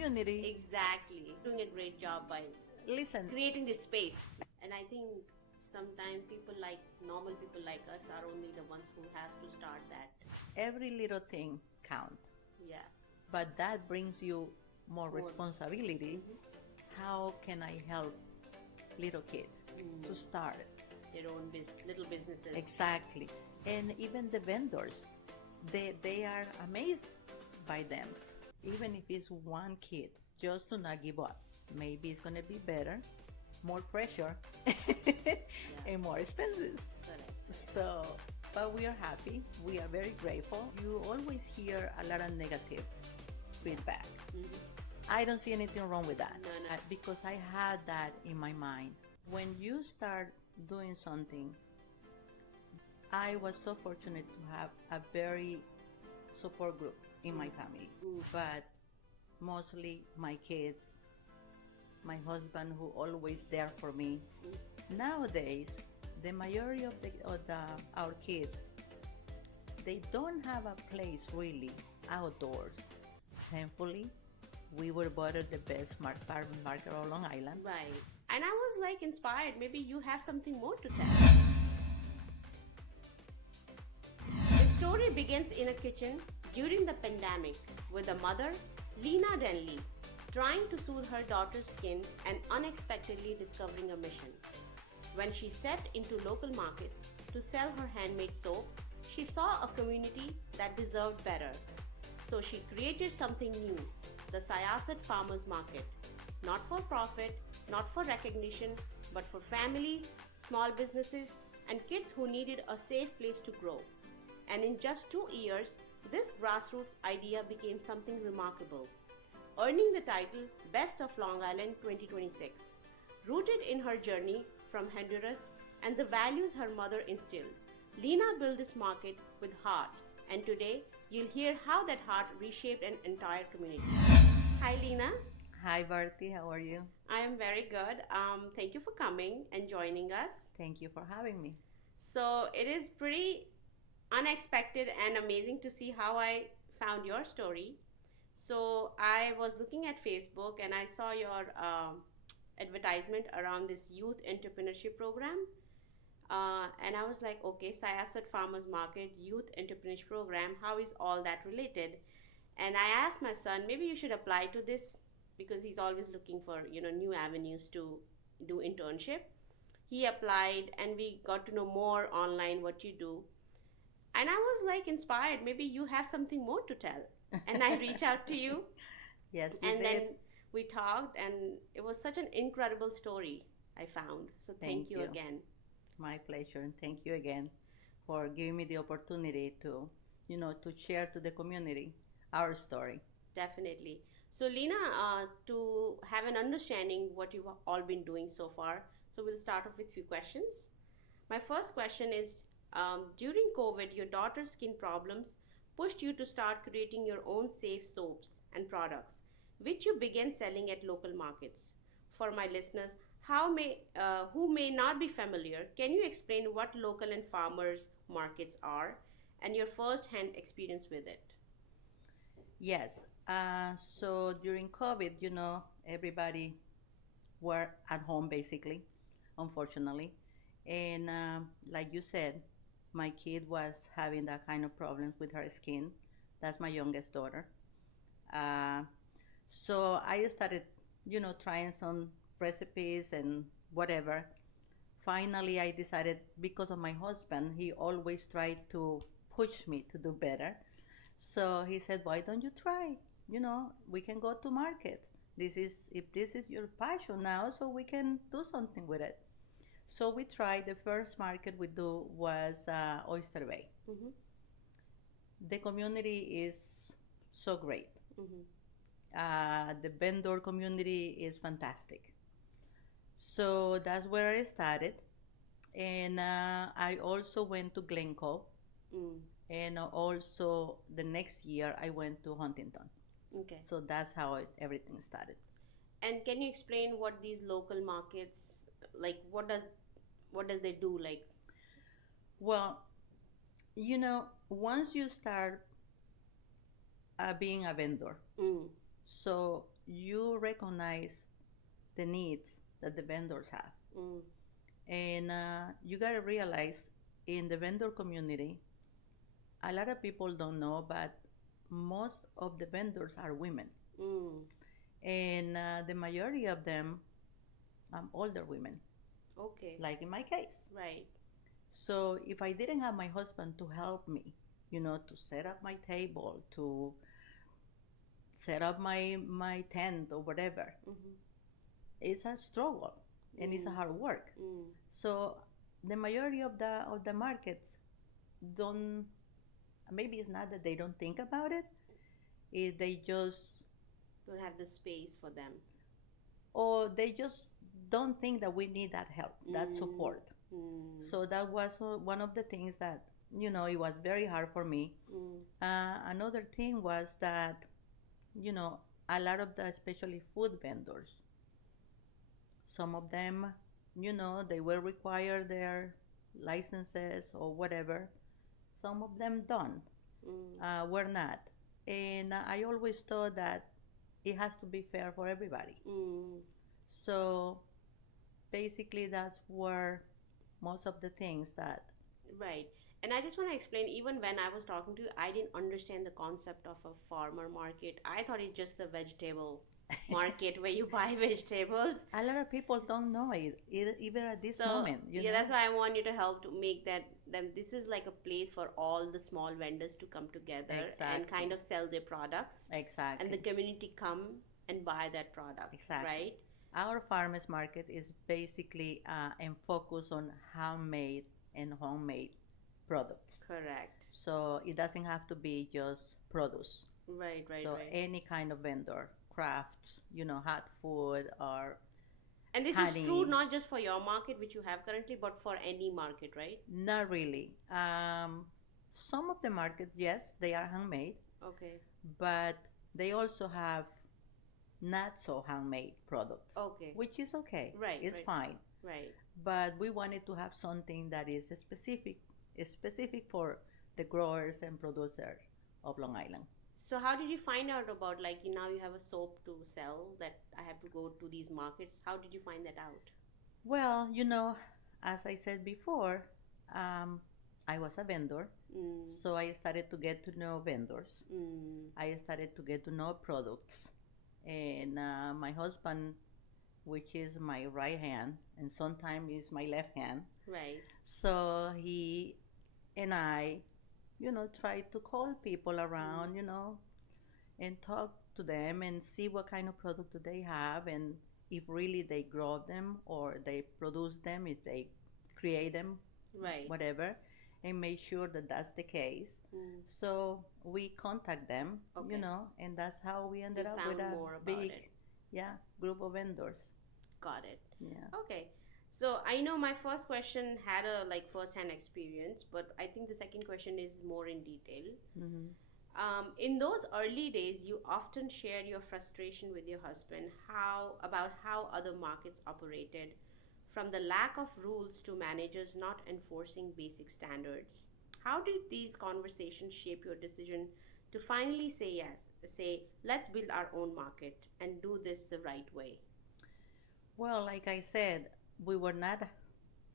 community. Exactly. Doing a great job by Listen, creating this space. And I think sometimes normal people like us are only the ones who have to start that. every little thing counts. Yeah. But that brings you more More. responsibility. How can I help little kids to start? Their own little businesses. Exactly. And even the vendors, they are amazed by them. Even if it's one kid, just to not give up. Maybe it's going to be better, more pressure, and more expenses. Correct. So, but we are happy. We are very grateful. You always hear a lot of negative feedback. I don't see anything wrong with that. No. Because I had that in my mind. When you start doing something, I was so fortunate to have a very support group in my family. But mostly my kids, my husband who always there for me. Nowadays, the majority of our kids, they don't have a place really outdoors. Thankfully, we were voted the best farmers market on Long Island. Right. And I was inspired. Maybe you have something more to tell. The story begins in a kitchen during the pandemic with a mother, Lina Denlea, trying to soothe her daughter's skin and unexpectedly discovering a mission. When she stepped into local markets to sell her handmade soap, she saw a community that deserved better. So she created something new, the Syosset Farmers Market. Not for profit, not for recognition, but for families, small businesses, and kids who needed a safe place to grow. And in just 2 years, this grassroots idea became something remarkable, earning the title Best of Long Island 2026. Rooted in her journey from Honduras and the values her mother instilled, Lina built this market with heart, and today you'll hear how that heart reshaped an entire community. Hi, Lina. Hi, Bharti. How are you? I am very good. Thank you for coming and joining us. Thank you for having me. So it is pretty unexpected and amazing to see how I found your story. So I was looking at Facebook and I saw your advertisement around this Youth Entrepreneurship Program. And I was like, okay, Syosset Farmers Market, Youth Entrepreneurship Program, how is all that related? And I asked my son, maybe you should apply to this because he's always looking for, new avenues to do internship. He applied and we got to know more online what you do. And I was inspired, maybe you have something more to tell. And I reached out to you. Yes, and then we talked and it was such an incredible story I found. So thank you again. My pleasure, and thank you again for giving me the opportunity to, to share to the community our story. Definitely. So Lina, to have an understanding what you've all been doing so far, so we'll start off with few questions. My first question is, during COVID, your daughter's skin problems pushed you to start creating your own safe soaps and products, which you began selling at local markets. For my listeners, who may not be familiar, can you explain what local and farmers markets are and your first-hand experience with it? Yes. So during COVID, everybody were at home basically, unfortunately. And like you said, my kid was having that kind of problems with her skin. That's my youngest daughter. So I started, trying some recipes and whatever. Finally, I decided, because of my husband, he always tried to push me to do better. So he said, why don't you try? We can go to market. If this is your passion now, so we can do something with it. So we tried. The first market we do was Oyster Bay. The community is so great. The vendor community is fantastic. So that's where I started. And I also went to Glencoe. And also the next year I went to Huntington. Okay. So that's how everything started. And can you explain what these local markets, what does they do? Well, once you start being a vendor, So you recognize the needs that the vendors have. Mm. And you got to realize in the vendor community, a lot of people don't know, but most of the vendors are women. Mm. And the majority of them older women, Okay. like in my case. Right. So if I didn't have my husband to help me, to set up my table, to set up my tent or whatever, Mm-hmm. it's a struggle and it's a hard work. Mm. So the majority of the markets don't. Maybe it's not that they don't think about it. They just Don't have the space for them. or they just don't think that we need that help, that support. Mm. So that was one of the things that it was very hard for me. Another thing was that a lot of the especially food vendors, some of them they will require their licenses or whatever. Some of them don't. Were not. And I always thought that it has to be fair for everybody. Mm. So basically that's where most of the things that Right. And I just want to explain, even when I was talking to you, I didn't understand the concept of a farmer market. I thought it's just the vegetable market where you buy vegetables. a lot of people don't know it even at this So, moment. yeah, that's why I want you to help to make that this is like a place for all the small vendors to come together and Exactly. kind of sell their products. Exactly. And the community come and buy that product. Exactly. Right? Our farmers market is basically and focus on handmade and homemade products. Correct. So it doesn't have to be just produce. Right, So right. any kind of vendor, crafts, hot food or And this honey. is true not just for your market, which you have currently, but for any market, right? Not really. Some of the markets, yes, they are handmade, Okay. but they also have not so handmade products. Okay. Which is okay. Right, It's right. fine. Right. But we wanted to have something that is specific for the growers and producers of Long Island. So how did you find out about, like, now you have a soap to sell that I have to go to these markets? How did you find that out? Well, as I said before, I was a vendor. So I started to get to know vendors. I started to get to know products. And my husband, which is my right hand, and sometimes is my left hand. Right. So he and I, try to call people around, and talk to them and see what kind of product do they have and if really they grow them or they produce them, if they create them, Right. whatever, and make sure that that's the case. So we contact them, Okay. and that's how we ended You up found with a more about big, it. group of vendors. Got it. Yeah. Okay. So I know my first question had a first-hand experience, but I think the second question is more in detail. In those early days, you often shared your frustration with your husband about how other markets operated, from the lack of rules to managers not enforcing basic standards. How did these conversations shape your decision to finally say yes, say, let's build our own market and do this the right way? Well, like I said, we were not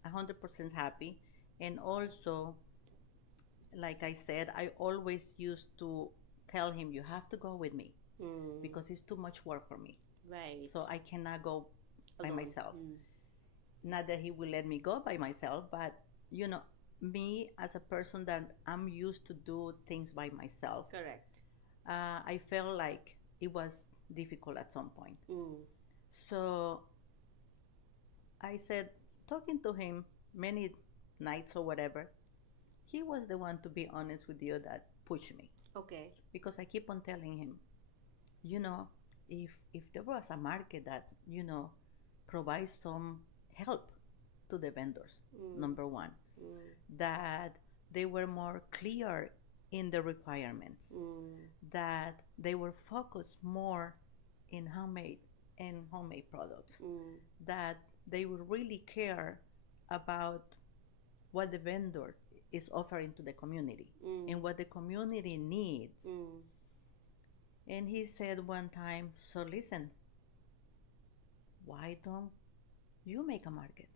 100% happy. And also, like I said, I always used to tell him, you have to go with me because it's too much work for me. Right. So I cannot go by Alone. myself. Not that he will let me go by myself, but me as a person that I'm used to do things by myself. Correct. I felt like it was difficult at some point. So I said, talking to him many nights or whatever, he was the one, to be honest with you, that pushed me. Okay. Because I keep on telling him, if there was a market that, provides some help to the vendors, number one, that they were more clear in the requirements, that they were focused more in handmade and homemade products, that they would really care about what the vendor is offering to the community and what the community needs. And he said one time, so listen, why don't you make a market?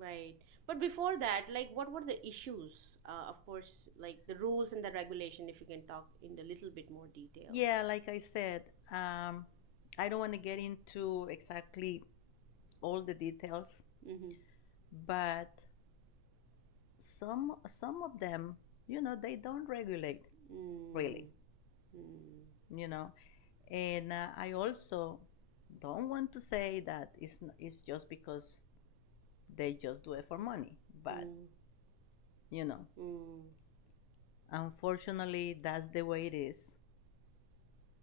Right. But before that, like, what were the issues? Of course, like the rules and the regulation, if you can talk in a little bit more detail. Yeah, like I said, I don't want to get into exactly all the details, Mm-hmm. but some of them, they don't regulate really, you know. And I also don't want to say that it's just because they just do it for money, but you know, unfortunately, that's the way it is.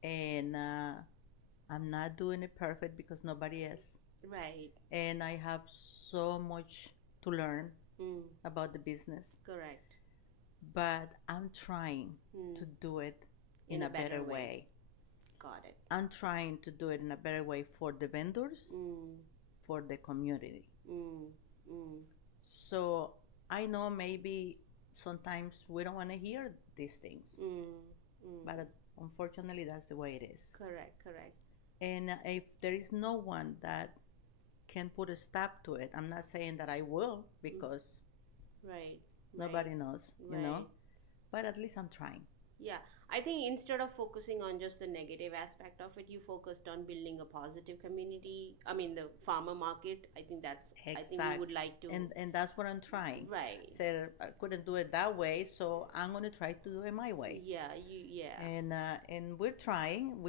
And I'm not doing it perfect because nobody is. Right. And I have so much to learn Mm. about the business, Correct. but I'm trying to do it in a better way. Got it. I'm trying to do it in a better way for the vendors, for the community. Mm. Mm. So I know maybe sometimes we don't want to hear these things, but unfortunately, that's the way it is. Correct. Correct. And if there is no one that can put a stop to it, I'm not saying that I will because Right. nobody knows, Right. but at least I'm trying. Yeah, I think instead of focusing on just the negative aspect of it, you focused on building a positive community. I mean, the farmer market. I think that's. I think you would like to. And that's what I'm trying. Right. Said I couldn't do it that way, so I'm gonna try to do it my way. Yeah. Yeah. And we're trying.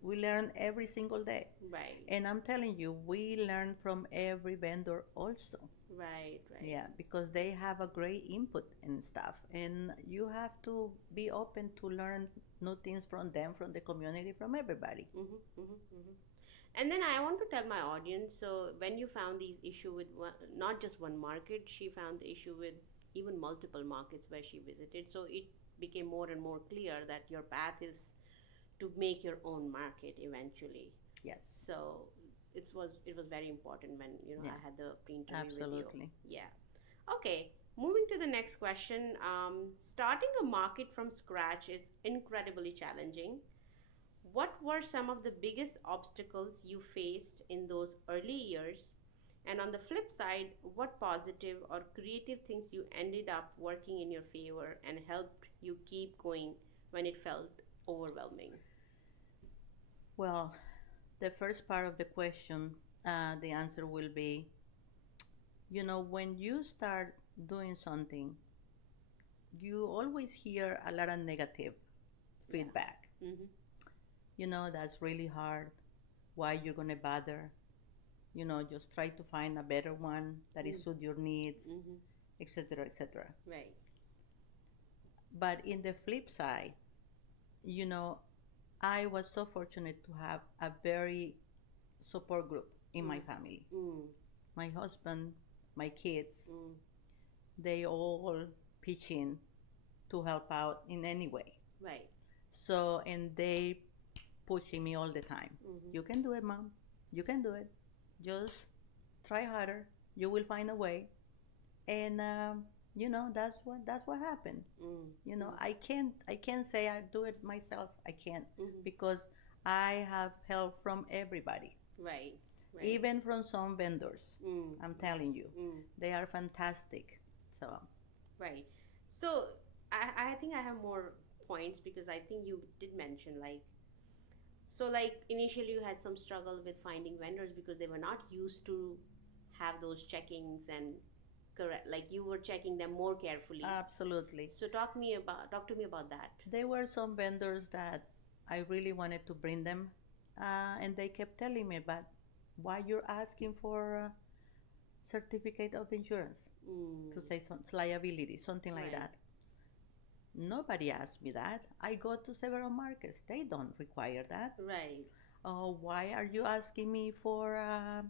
We learn every single day. Right. And I'm telling you, we learn from every vendor also. Right. Right. Yeah, because they have a great input and stuff, and you have to be open to learn new things from them, from the community, from everybody. And then I want to tell my audience. So when you found these issue with not just one market, she found the issue with even multiple markets where she visited. So it became more and more clear that your path is to make your own market eventually. Yes. So it was very important when I had the pre-interview Absolutely. with you. Yeah. Okay. Moving to the next question. Starting a market from scratch is incredibly challenging. What were some of the biggest obstacles you faced in those early years? And on the flip side, what positive or creative things you ended up working in your favor and helped you keep going when it felt overwhelming? Well, the first part of the question, the answer will be, when you start doing something, you always hear a lot of negative feedback. That's really hard. Why you're gonna bother? Just try to find a better one that is suit your needs, etc., etc. Right. But in the flip side, I was so fortunate to have a very support group in my family. My husband, my kids, they all pitch in to help out in any way. Right. So, and they pushing me all the time. You can do it, Mom. You can do it. Just try harder. You will find a way. And that's what happened. I can't say I do it myself. I can't because I have help from everybody. Right. Even from some vendors. I'm telling you, they are fantastic. So. Right. So I think I have more points because I think you did mention like initially you had some struggle with finding vendors because they were not used to have those checkings and correct, like you were checking them more carefully. Absolutely. So talk to me about that. There were some vendors that I really wanted to bring them, and they kept telling me, but why you're asking for a certificate of insurance to say it's liability, something like that. Nobody asked me that. I go to several markets. They don't require that. Right. Why are you asking me for, a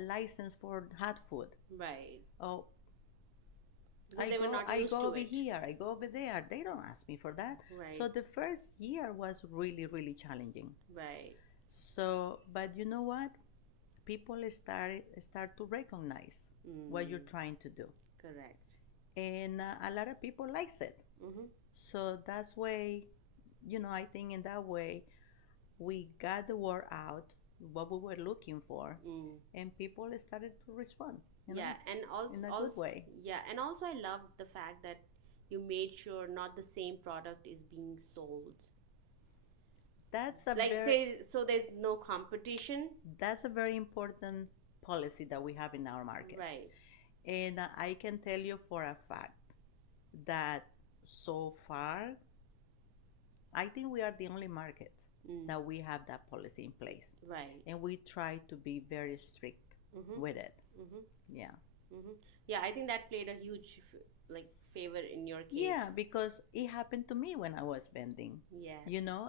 license for hot food? Right. Oh, Because they were not I used go to over it. here, I go over there. They don't ask me for that. Right. So the first year was really, really challenging. Right. So, but you know what? People start to recognize what you're trying to do. Correct. And a lot of people likes it. So that's why I think in that way we got the word out what we were looking for, and people started to respond, Yeah, and in a good also, way. yeah, and also I loved the fact that you made sure not the same product is being sold. That's a Like very say, so there's no competition. that's a very important policy that we have in our market. Right. And I can tell you for a fact that so far, I think we are the only market that we have that policy in place. Right. And we try to be very strict with it. Yeah. Yeah, I think that played a huge like favor in your case. Yeah, because it happened to me when I was vending. Yes.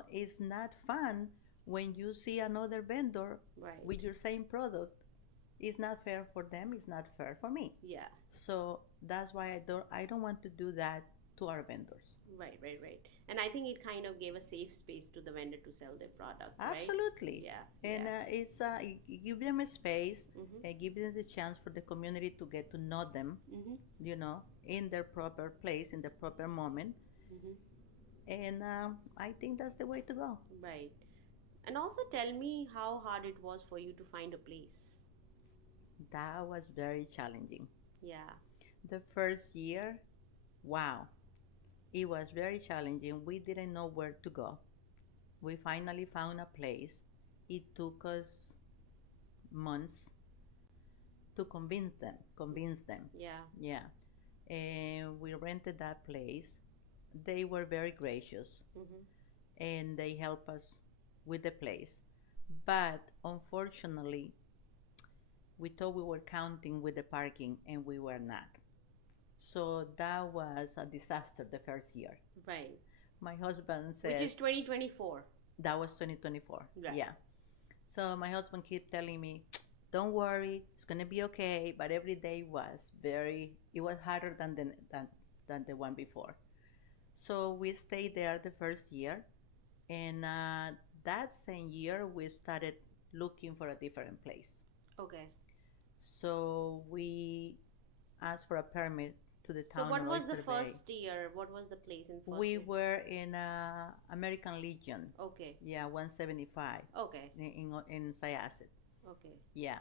It's not fun when you see another vendor Right. with your same product. It's not fair for them, it's not fair for me. Yeah. So that's why I don't want to do that to our vendors. Right. And I think it kind of gave a safe space to the vendor to sell their product. Right? Absolutely. Yeah. And it's you give them a space, Mm-hmm. give them the chance for the community to get to know them, in their proper place, in the proper moment. And I think that's the way to go. Right. And also tell me how hard it was for you to find a place. That was very challenging. Yeah. The first year, wow, it was very challenging. We didn't know where to go. We finally found a place. It took us months to convince them. Yeah. Yeah. And we rented that place. They were very gracious, and they helped us with the place. But unfortunately, we thought we were counting with the parking, and we were not. So that was a disaster the first year. Right. My husband said, Which is 2024. that was 2024. Right. Yeah. So my husband kept telling me, don't worry, it's going to be okay. But every day it was harder than the one before. So we stayed there the first year. And that same year, we started looking for a different place. Okay. So we asked for a permit to the So town what of was the Oyster Bay. first year? What was the place in first We year? were in American Legion. Okay. Yeah, 175 Okay. in Syosset. Okay. Yeah.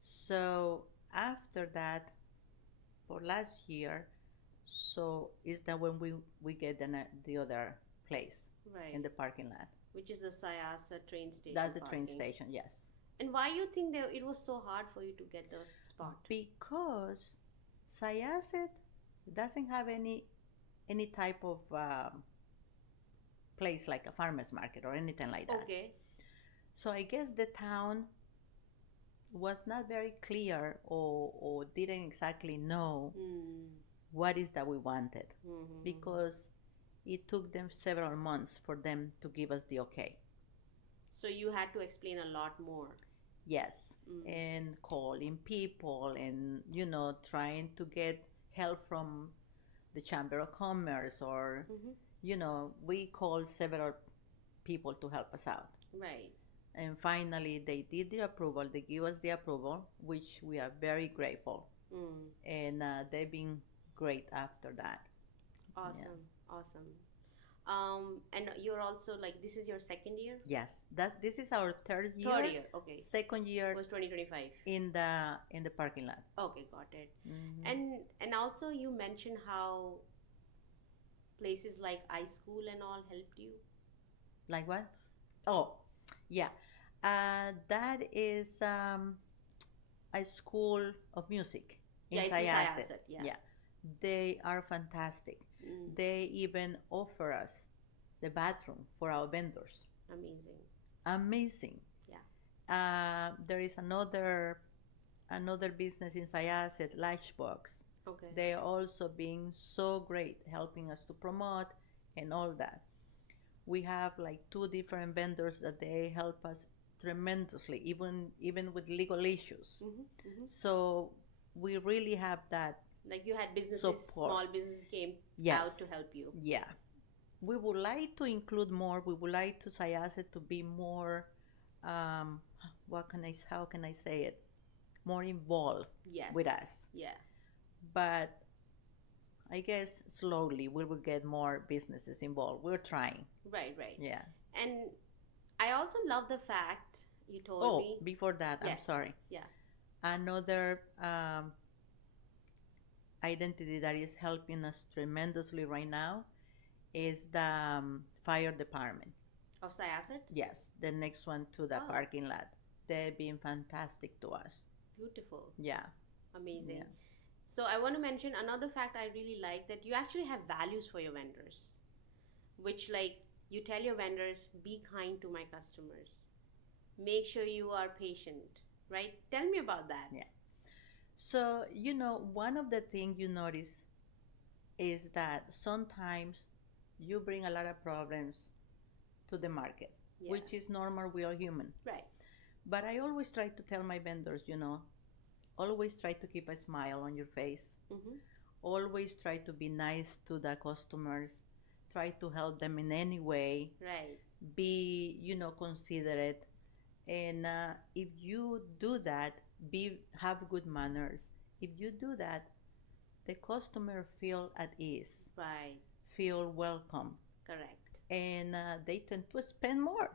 So after that, for last year, so is that when we get the other place Right. in the parking lot. Which is the Syosset train station. That's the train parking. station, yes. And why you think that it was so hard for you to get the spot? Because Syosset doesn't have any type of place like a farmer's market or anything like that. Okay. So I guess the town was not very clear or didn't exactly know what is that we wanted, because it took them several months for them to give us the okay. So you had to explain a lot more. Yes, and calling people and trying to get help from the Chamber of Commerce or we called several people to help us out. Right. And finally, they did the approval. They give us the approval, which we are very grateful. And they've been great after that. Awesome. Awesome. And you're also like, this is your second year? Yes, this is our third year. Third year, okay. Second year It was 2025. in the parking lot. Okay, got it. And also you mentioned how places like iSchool and all helped you. Like what? Oh, yeah. That is a school of music in Yeah, it's in Syosset. Syosset, yeah. Yeah, they are fantastic. They even offer us the bathroom for our vendors. Amazing. Amazing. Yeah. There is another business in Syosset, Lunchbox. Okay. They're also being so great, helping us to promote and all that. We have like 2 different vendors that they help us tremendously, even with legal issues. So we really have that. Like you had businesses, Support. small businesses came Yes. out to help you. Yeah. We would like to include more. We would like to Syosset to be more, how can I say it? More involved Yes. with us. Yeah. But I guess slowly we will get more businesses involved. We're trying. Right, right. Yeah. And I also love the fact you told Oh, me. before that, I'm Yes. sorry. Yeah. Another identity that is helping us tremendously right now is the fire department. Of Syosset? Yes, the next one to the Oh, parking lot. They've been fantastic to us. beautiful. Yeah, Amazing. yeah. So I want to mention another fact I really like, that you actually have values for your vendors, which like you tell your vendors, be kind to my customers. Make sure you are patient, right? Tell me about that. Yeah. So, one of the things you notice is that sometimes you bring a lot of problems to the market, Yeah. which is normal. We are human. Right. But I always try to tell my vendors, always try to keep a smile on your face. Mm-hmm. Always try to be nice to the customers. Try to help them in any way. Right. Be, considerate. And if you do that, have good manners. If you do that, the customer feel at ease, Right. feel welcome, Correct. and they tend to spend more.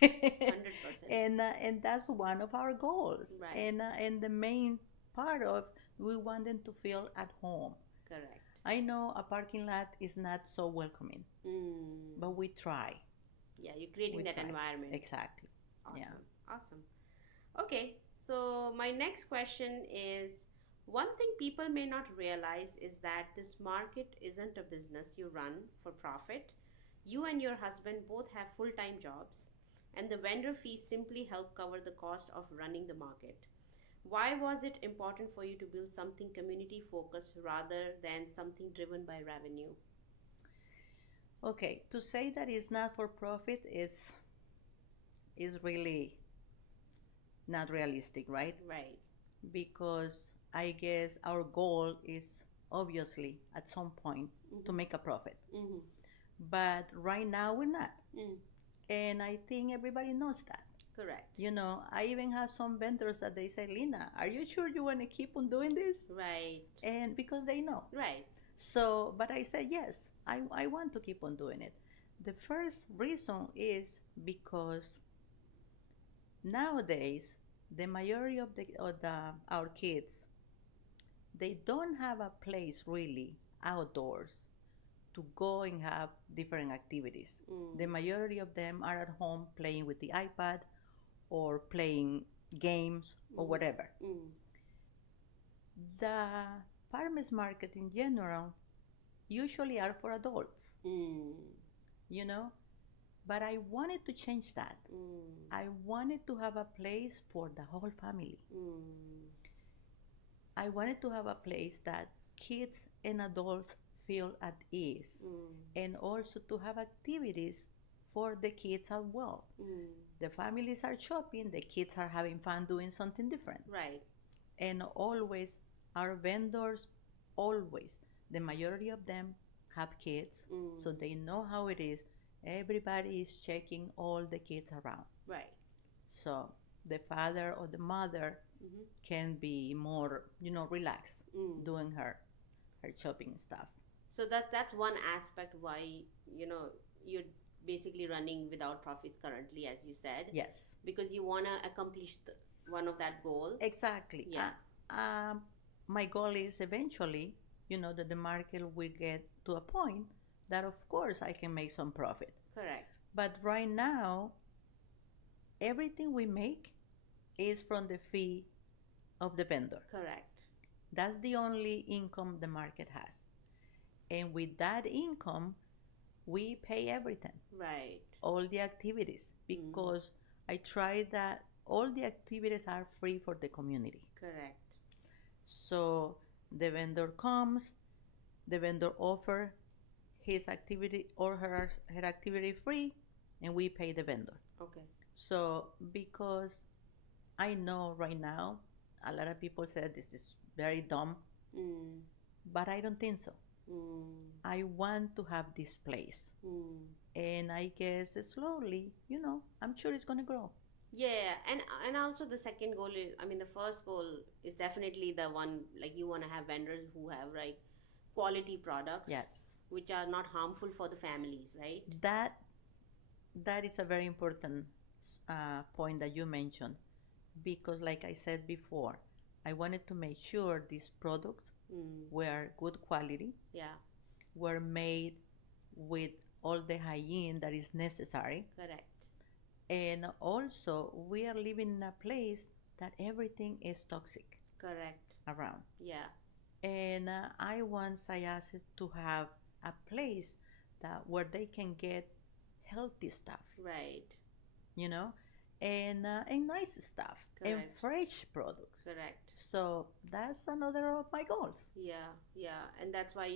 100%. And that's one of our goals. Right. And the main part of, we want them to feel at home. Correct. I know a parking lot is not so welcoming, but we try. Yeah, you're creating We that try. environment. Exactly. Awesome. Yeah. Awesome. Okay, so my next question is, one thing people may not realize is that this market isn't a business you run for profit. You and your husband both have full time jobs, and the vendor fees simply help cover the cost of running the market. Why was it important for you to build something community focused rather than something driven by revenue? Okay, to say that it's not for profit is really not realistic, right? Right. Because I guess our goal is obviously at some point to make a profit. Mm-hmm. But right now we're not. Mm. And I think everybody knows that. Correct. I even have some vendors that they say, Lina, are you sure you want to keep on doing this? Right. And because they know. Right. So, but I said, yes, I want to keep on doing it. The first reason is because nowadays, the majority of our kids, they don't have a place really outdoors to go and have different activities. The majority of them are at home playing with the iPad or playing games or whatever. The farmers market in general usually are for adults, but I wanted to change that. I wanted to have a place for the whole family. I wanted to have a place that kids and adults feel at ease, and also to have activities for the kids as well. The families are shopping, the kids are having fun doing something different. Right. And always, our vendors, always, the majority of them have kids, so they know how it is. Everybody is checking all the kids around. Right. So the father or the mother can be more, relaxed doing her shopping stuff. So that's one aspect why you're basically running without profits currently, as you said. Yes. Because you want to accomplish one of that goal. Exactly. Yeah. My goal is eventually, that the market will get to a point that, of course, I can make some profit. Correct. But right now, everything we make is from the fee of the vendor. Correct. That's the only income the market has. And with that income, we pay everything. Right. All the activities, because I try that all the activities are free for the community. Correct. So the vendor comes, the vendor offer his activity or her activity free, and we pay the vendor. Okay. So because I know right now a lot of people said this is very dumb, but I don't think so. I want to have this place, and I guess slowly, I'm sure it's gonna grow. Yeah, and also the second goal is, the first goal is definitely the one, like, you want to have vendors who have, like, quality products. Yes. Which are not harmful for the families, right? That is a very important point that you mentioned, because like I said before, I wanted to make sure these products were good quality, Yeah, were made with all the hygiene that is necessary, correct. and also we are living in a place that everything is toxic Correct. around. Yeah, And I once I asked to have a place that where they can get healthy stuff, right. you know, and nice stuff and Correct. fresh products. Correct. So that's another of my goals. Yeah, yeah. And that's why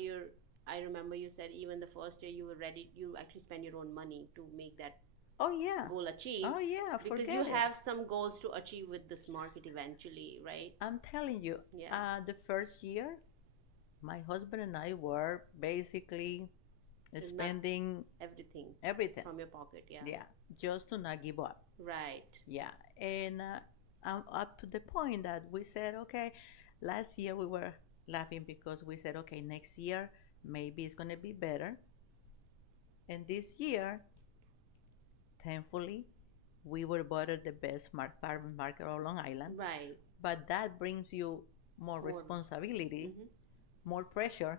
I remember you said even the first year you were ready, you actually spend your own money to make that Oh yeah. goal achieved. Oh yeah. Because Forget you it. have some goals to achieve with this market eventually, right? I'm telling you, Yeah. the first year, my husband and I were basically It's not spending everything from your pocket, yeah. Yeah, just to not give up. Right. Yeah, and up to the point that we said, okay, last year we were laughing because we said, okay, next year maybe it's going to be better. And this year, thankfully, we were voted the best farmers market on Long Island. Right. But that brings you more responsibility, more pressure,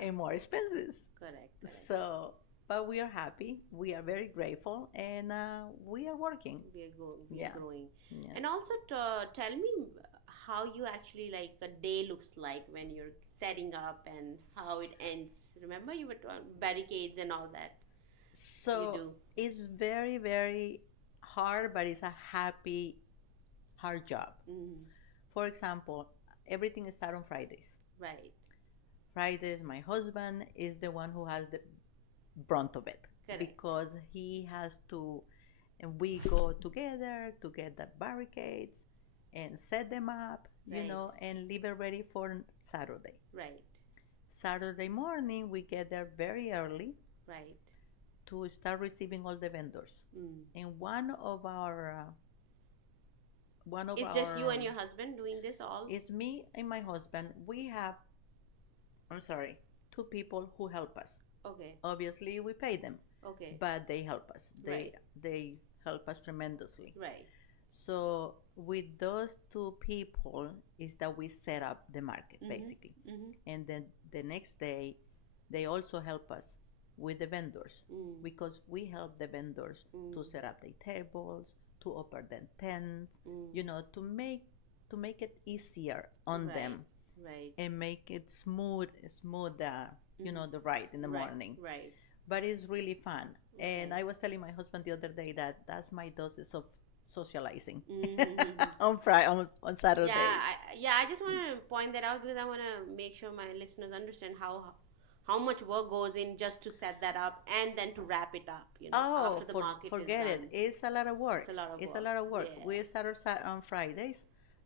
and more expenses. Correct. So, but we are happy. We are very grateful, and we are working. We are growing. Yeah. And also, tell me how you actually like a day looks like when you're setting up and how it ends. Remember, you were barricades and all that. So it's very, very hard, but it's a hard job. For example, everything starts on Fridays. Right. Fridays, my husband is the one who has the brunt of it. Correct. Because he has to, and we go together to get the barricades and set them up, Right. and leave it ready for Saturday. Right. Saturday morning, we get there very early. Right. To start receiving all the vendors. And one of it's just you and your husband doing this all? It's me and my husband. We have, two people who help us. Okay. Obviously, we pay them. Okay. But they help us. Right. They help us tremendously. Right. So with those two people is that we set up the market, basically. And then the next day, they also help us with the vendors, because we help the vendors to set up their tables, to open the tents, to make it easier on them, right, and make it smooth, the ride in the morning. Right. But it's really fun. Okay. And I was telling my husband the other day that that's my doses of socializing on Saturdays. I just want to point that out because I want to make sure my listeners understand how much work goes in just to set that up and then to wrap it up, after the market forget is it. done. It's a lot of work. It's a lot of work. Yeah. We start on Fridays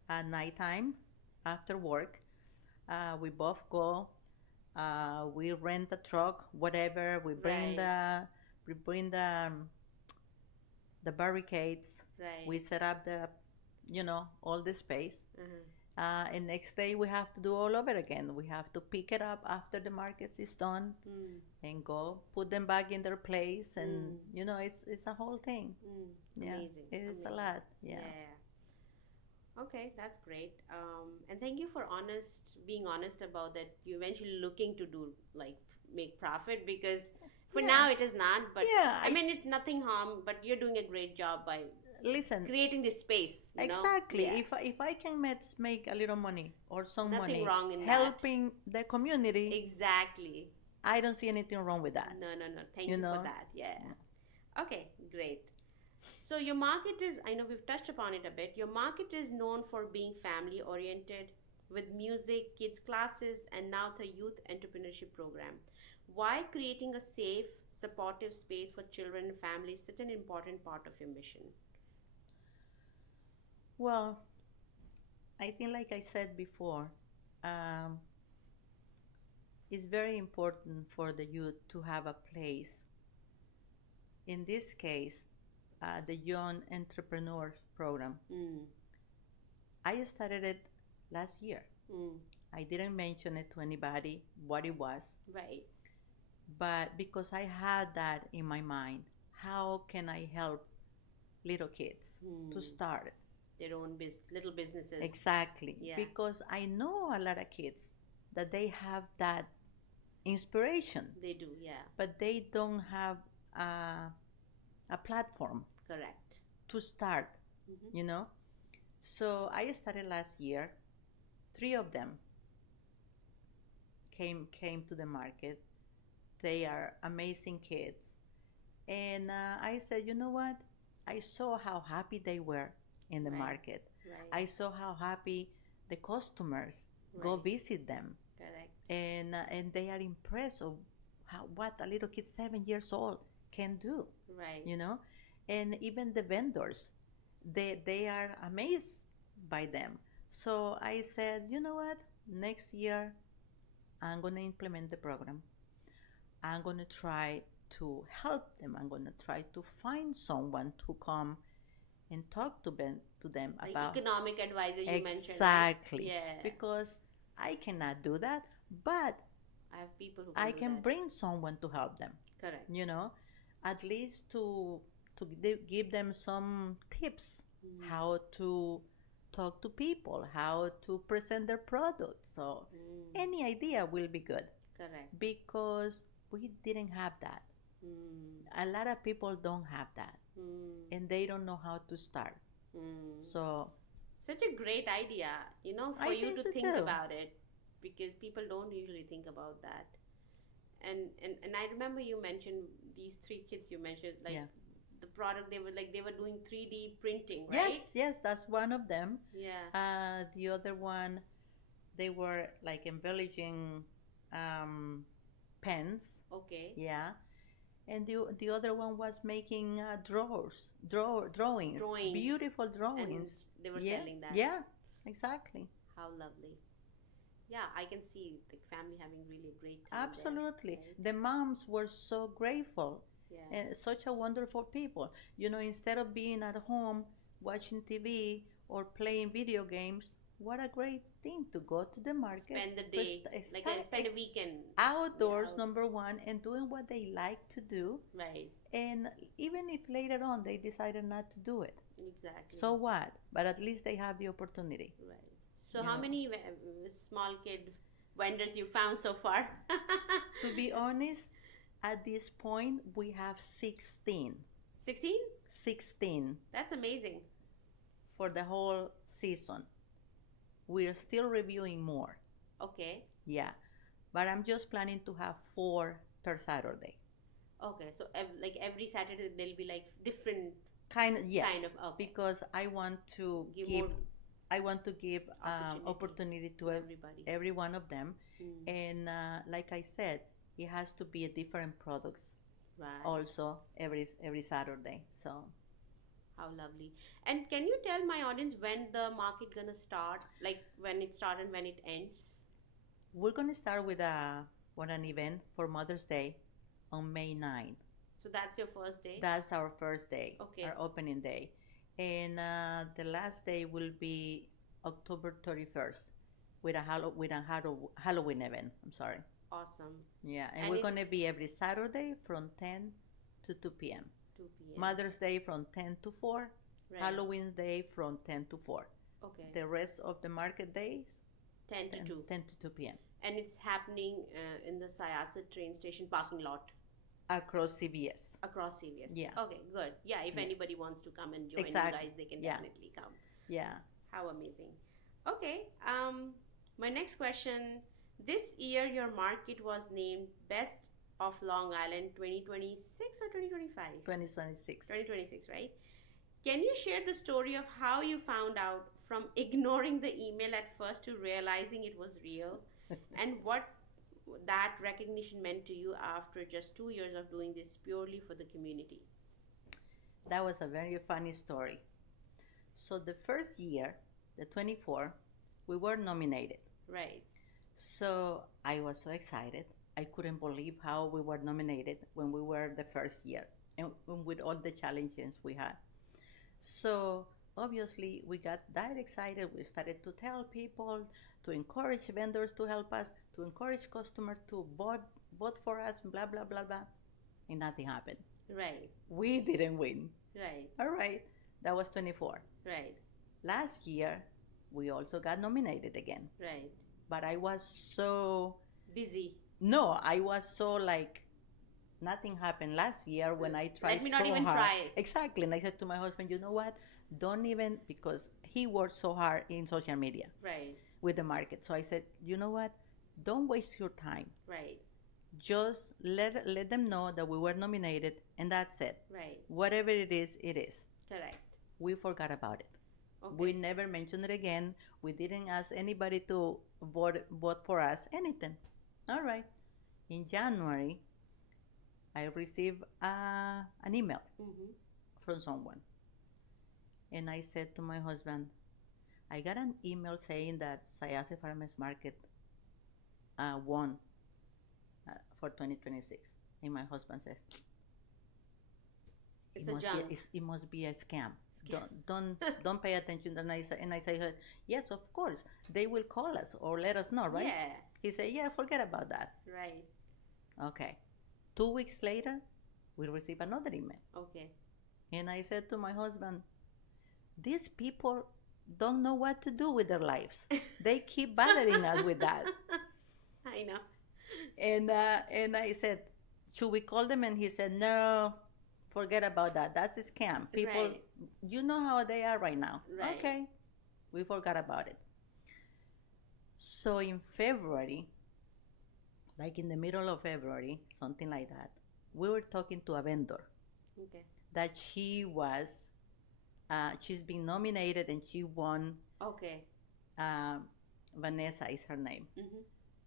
at nighttime after work. We both go. We rent a truck, whatever. We bring the barricades. Right. We set up all the space. And next day we have to do all over again. We have to pick it up after the market is done and go put them back in their place. And it's a whole thing. Yeah, Amazing. it's a lot. Yeah. Okay, that's great. And thank you for being honest about that. You eventually looking to do make profit, because for now it is not. But I mean, it's nothing harm. But you're doing a great job by creating this space. Exactly. If I can make a little money or some Nothing money wrong in helping the community, exactly. I don't see anything wrong with that. No. Thank you for that. Yeah. Okay, great. So your market is, I know we've touched upon it a bit, your market is known for being family oriented with music, kids classes, and now the Youth Entrepreneurship Program. Why creating a safe, supportive space for children and families is such an important part of your mission? Well, I think like I said before, it's very important for the youth to have a place. In this case, the Young Entrepreneurs Program. I started it last year. I didn't mention it to anybody what it was, Right. but because I had that in my mind, how can I help little kids to start? Their own little businesses. Exactly. Yeah. Because I know a lot of kids that they have that inspiration, They do, yeah. but they don't have a platform Correct. to start, you know? So I started last year. 3 of them came to the market. They are amazing kids. And I said, you know what? I saw how happy they were in the Right. market. Right. I saw how happy the customers go Right. visit them. Correct. And they are impressed of what a little kid 7 years old can do, Right. you know? And even the vendors, they are amazed by them. So I said, you know what? Next year, I'm going to implement the program. I'm going to try to help them. I'm going to try to find someone to come and talk to them Like about economic advisor you mentioned, exactly. right? Yeah. Because I cannot do that, but I have people who I do can that. bring someone to help them. Correct. You know, at least to give them some tips how to talk to people, how to present their products. So any idea will be good Correct. because we didn't have that. A lot of people don't have that, and they don't know how to start. So Such a great idea, for I you think to so think too. about it, because people don't usually think about that. And I remember you mentioned these 3 kids you mentioned, like Yeah. the product they were doing 3D printing, right? Yes, that's one of them. Yeah. The other one, they were like embellishing pens. Okay. Yeah. And the other one was making drawings, beautiful drawings. And they were Yeah, selling that. yeah, exactly. How lovely. Yeah, I can see the family having really a great time. Absolutely. There, right? The moms were so grateful. Yeah. And such a wonderful people. You know, instead of being at home watching TV or playing video games, what a great thing to go to the market. Spend the day, spend a weekend. Outdoors, out. number one, and doing what they like to do. Right. And even if later on they decided not to do it, Exactly. so what? But at least they have the opportunity. Right. So how many small kid vendors you found so far? To be honest, at this point we have 16. 16? 16 That's amazing. for the whole season. We are still reviewing more. Okay. Yeah, but I'm just planning to have 4 per Saturday. Okay, so every Saturday there'll be like different Yes, kind of, okay. because I want to Give give more I want to give opportunity to everybody. every one of them, and like I said, it has to be a different products Right. also every Saturday. So How lovely. And can you tell my audience when the market gonna start? Like when it starts and when it ends? we're gonna start with an event for Mother's Day on May 9th. So that's your first day? That's our first day, Okay. our opening day, and the last day will be October 31st with a Halloween event. I'm sorry. Awesome. Yeah, and And we're gonna it's- be every Saturday from 10 to 2 p.m. 2 p.m. Mother's Day from 10 to 4. Right. Halloween Day from 10 to 4. Okay. The rest of the market days 10 to 2. 10 to 2 p.m. And it's happening in the Syosset train station parking lot across CVS. across CVS. Yeah. Okay, good. Yeah, if Yeah. anybody wants to come and join Exactly. you guys, they can Yeah. definitely come. Yeah. How amazing. Okay, my next question. This year, your market was named Best of Long Island 2026 or 2025? 2026. 2026, right? Can you share the story of how you found out from ignoring the email at first to realizing it was real, and what that recognition meant to you after just 2 years of doing this purely for the community? That was a very funny story. So the first year, the 24, we were nominated. Right. So I was so excited. I couldn't believe how we were nominated when we were the first year and with all the challenges we had. So obviously we got that excited. We started to tell people, to encourage vendors to help us, to encourage customers to vote for us, blah, blah, blah, blah. And nothing happened. Right. We didn't win. Right. All right. That was 24. Right. Last year, we also got nominated again. Right. But I was so... Busy. No, I was so like... Nothing happened last year when I tried so hard. Let me not even try. Exactly. And I said to my husband, you know what? Don't even... Because he worked so hard in social media. Right. With the market. So I said, you know what? Don't waste your time. Right. Just let them know that we were nominated, and that's it. Right. Whatever it is, it is. Correct. We forgot about it. Okay. We never mentioned it again. We didn't ask anybody to vote for us, anything. All right. In January, I received an email from someone. And I said to my husband, I got an email saying that Syosset Farmers Market won for 2026. And my husband said, it must be a scam. Don't pay attention. And I said, yes, of course. They will call us or let us know, right? Yeah. He said, yeah, forget about that. Right. Okay. 2 weeks later, we received another email. Okay. And I said to my husband, these people don't know what to do with their lives. They keep bothering us with that. I know. And I said, should we call them? And he said, no, forget about that. That's a scam. People, Right. you know how they are right now. Right. Okay. We forgot about it. So in February, like in the middle of February, something like that, we were talking to a vendor Okay. that she's been nominated and she won. Okay. Vanessa is her name. Mm-hmm.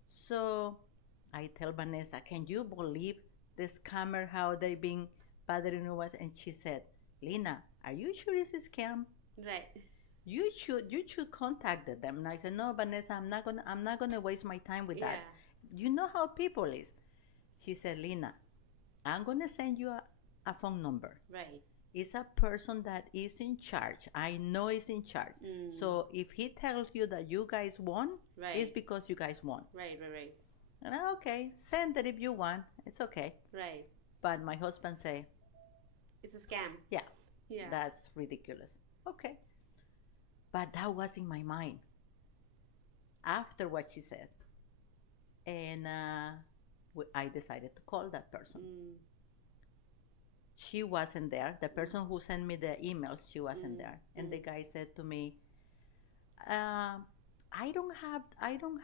So I tell Vanessa, can you believe the scammer, how they've been bothering us? And she said, Lina, are you sure it's a scam? Right. You should contact them. And I said, no, Vanessa, I'm not gonna waste my time with that. You know how people is. She said, Lina, I'm gonna send you a phone number. Right. It's a person that is in charge. I know he's in charge. So if he tells you that you guys won, Right. it's because you guys won. Right. Right. And okay, send it if you want. It's okay. Right. But my husband say, It's a scam. yeah, Yeah. that's ridiculous. Okay. But that was in my mind after what she said. And I decided to call that person. She wasn't there. The person who sent me the emails, she wasn't there. And the guy said to me, I don't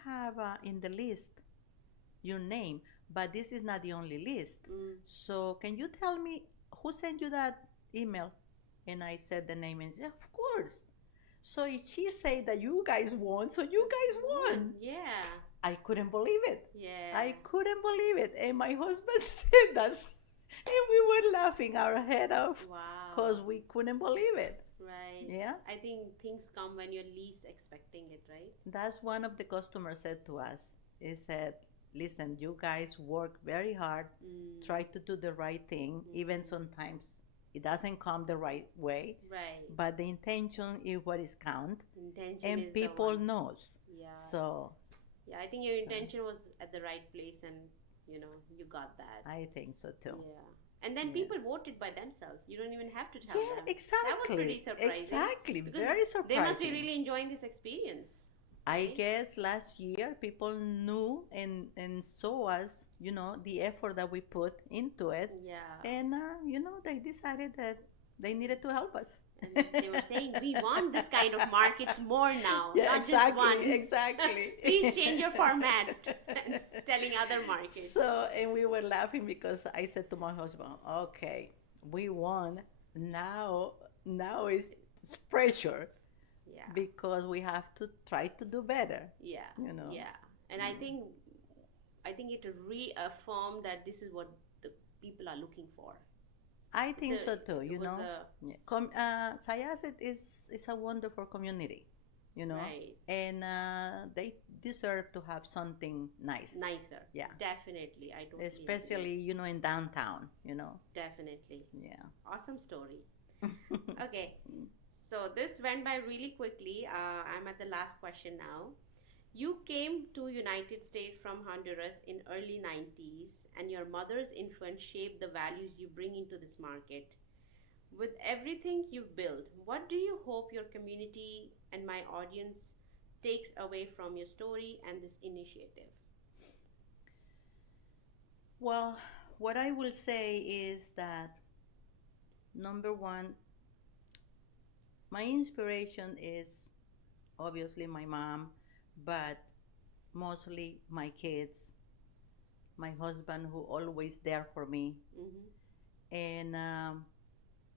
have in the list your name, but this is not the only list. So can you tell me who sent you that email? And I said the name, and said, of course. So she said that you guys won, so you guys won. Yeah. I couldn't believe it. Yeah. I couldn't believe it. And my husband said that. And we were laughing our head off. Wow. Because we couldn't believe it. Right. Yeah. I think things come when you're least expecting it, right? That's one of the customers said to us. He said, listen, you guys work very hard. Try to do the right thing. Even sometimes it doesn't come the right way. Right. But the intention is what is count. Intention And is people the one. knows. Yeah. So Yeah, I think your intention was at the right place, and you got that. I think so too. Yeah. And then people voted by themselves. You don't even have to tell Yeah, them. exactly. That was pretty surprising. Exactly. Because Very surprising. They must be really enjoying this experience. I right? guess last year people knew and saw us, the effort that we put into it. Yeah. And, they decided that they needed to help us. And they were saying, we want this kind of markets more now, Yeah, not exactly, just one. exactly. Please change your format. And telling other markets. So, and we were laughing because I said to my husband, okay, we won. Now it's pressure. Yeah. Because we have to try to do better. Yeah. Yeah. And I think it reaffirmed that this is what the people are looking for. I think so too, Syosset is a wonderful community, Right. And they deserve to have something nice. Nicer. Yeah. Definitely. I totally Especially, agree. in downtown, Definitely. Yeah. Awesome story. Okay. So this went by really quickly. I'm at the last question now. You came to United States from Honduras in early 90s, and your mother's influence shaped the values you bring into this market. With everything you've built, what do you hope your community and my audience takes away from your story and this initiative? Well, what I will say is that number one, my inspiration is obviously my mom, but mostly my kids, my husband who always there for me, and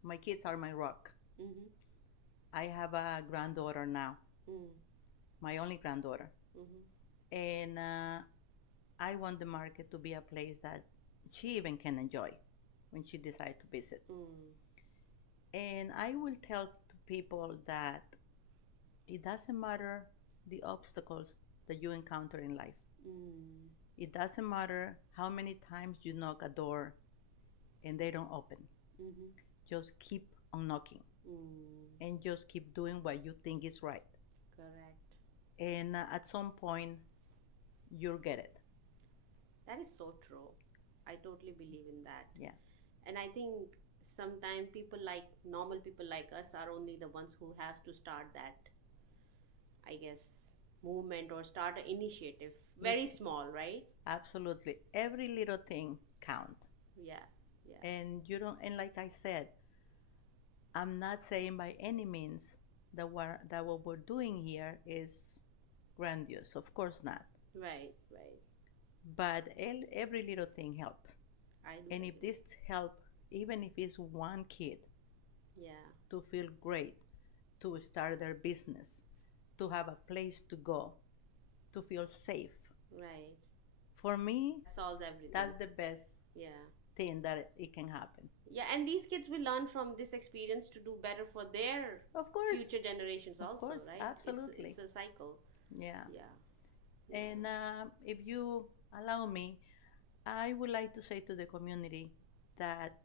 my kids are my rock. Mm-hmm. I have a granddaughter now, Mm. my only granddaughter, Mm-hmm. and I want the market to be a place that she even can enjoy when she decides to visit. Mm. And I will tell to people that it doesn't matter the obstacles that you encounter in life. Mm. It doesn't matter how many times you knock a door and they don't open. Mm-hmm. Just keep on knocking and just keep doing what you think is right. Correct. And at some point, you'll get it. That is so true. I totally believe in that. Yeah. And I think sometimes normal people like us are only the ones who have to start that, I guess, movement or start an initiative. Very Yes. small, right? Absolutely. Every little thing counts. Yeah. Yeah. And you don't, and like I said, I'm not saying by any means that what we're doing here is grandiose. Of course not. Right. Right. But every little thing help. I do. And if this help, even if it's one kid Yeah. to feel great, to start their business, to have a place to go, to feel safe. Right. For me, Solves everything. that's the best Yeah. thing that it can happen. Yeah, and these kids will learn from this experience to do better for their Of course. future generations Of also, course, right? absolutely. It's a cycle. Yeah. Yeah. And if you allow me, I would like to say to the community that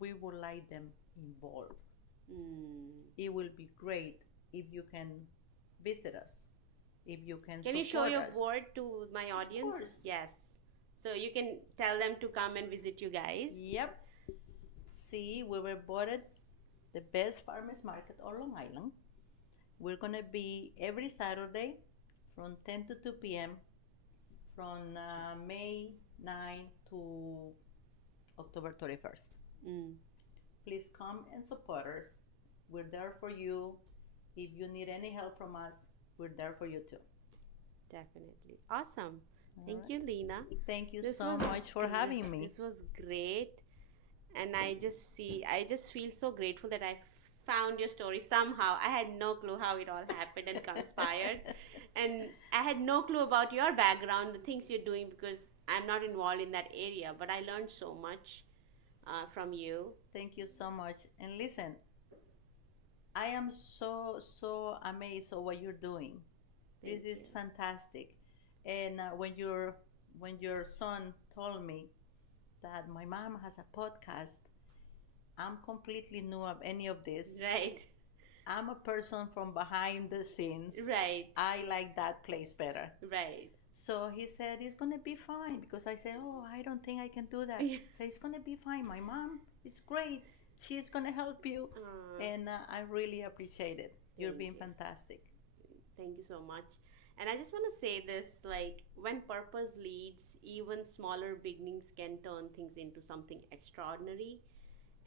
we would like them involved. It will be great if you can visit us, if you can you show support your us. board to my audience? course. Yes. So you can tell them to come and visit you guys. Yep. See, we were voted the best farmers market on Long Island. We're going to be every Saturday from 10 to 2 p.m. from May 9 to October 31st. Please come and support us. We're there for you. If you need any help from us, we're there for you too. Definitely. Awesome. Thank right. you, Lina. Thank you This so was much for great. having me. This was great. And I just feel so grateful that I found your story somehow. I had no clue how it all happened and conspired. And I had no clue about your background, the things you're doing, because I'm not involved in that area. But I learned so much from you. Thank you so much. And listen, I am so amazed at what you're doing. This is fantastic. And when your son told me that my mom has a podcast, I'm completely new of any of this. Right. I'm a person from behind the scenes. Right. I like that place better. Right. So he said it's gonna be fine, because I said, oh, I don't think I can do that. Yeah. So it's gonna be fine. My mom is great. She's gonna help you, and I really appreciate it. You're being fantastic. Thank you so much. And I just want to say this, like, when purpose leads, even smaller beginnings can turn things into something extraordinary.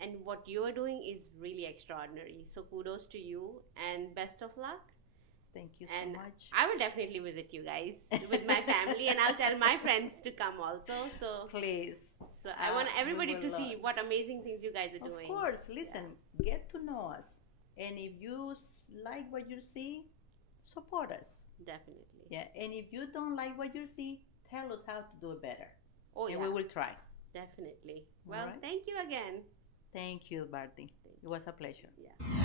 And what you are doing is really extraordinary. So kudos to you and best of luck. Thank you so much. I will definitely visit you guys with my family, and I'll tell my friends to come also. So please. So I want everybody we to will see what amazing things you guys are doing. Of course. Listen, get to know us. And if you like what you see, support us. Definitely. Yeah. And if you don't like what you see, tell us how to do it better. Oh, and yeah. we will try. Definitely. Well, right. thank you again. Thank you, Bharti. It was a pleasure. Yeah.